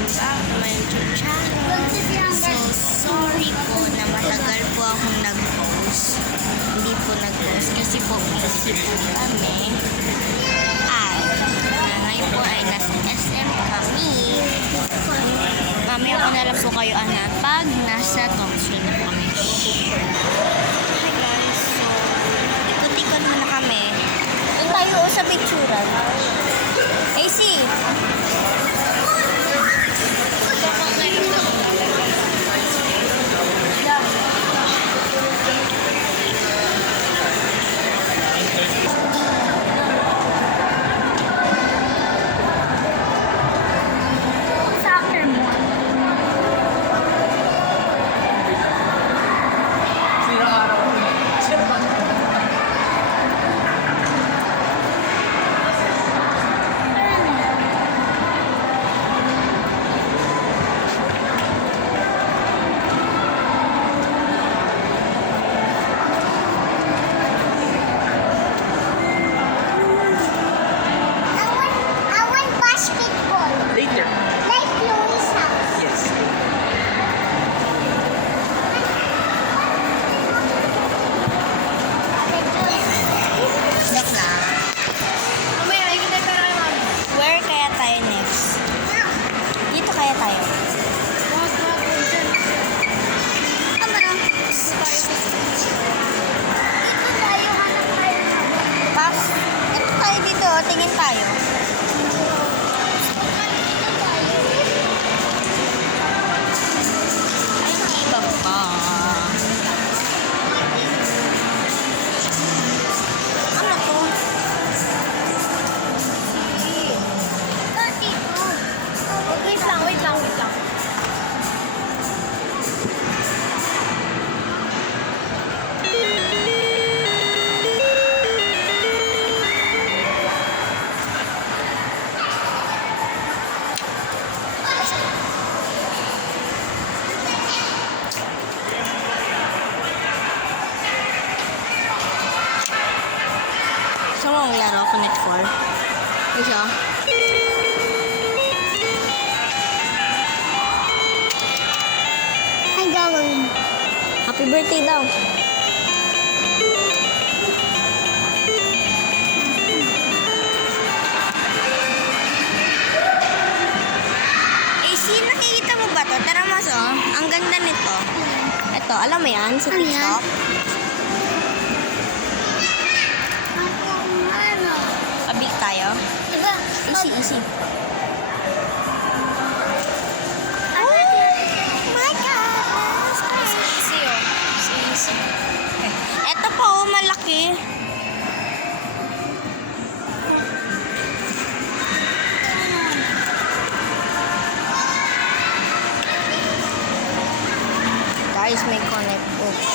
welcome back to my YouTube channel. So, sorry po na matagal po akong nag-post. Hindi po nag-post kasi po busy po kami. At ngayon po ay nasa SM kami. Mamaya ko na lang po kayo pag nasa Thompson na kami. Hi guys, so ikot-ikot muna kami. Doon tayo sa picturean. AC! Tingin tayo. Ay, iba pa. Ano to? Wait lang. Saan mo ang laro? Connect 4? Isa? Ay, gawin. Happy birthday daw. AC, nakikita mo ba to? Tara mas, oh. Ang ganda nito. Ito, alam mo yan? Sa TikTok. Abik tayo. Easy. Oh my gosh! Easy. Ito po, malaki. Guys, may connect. Oops.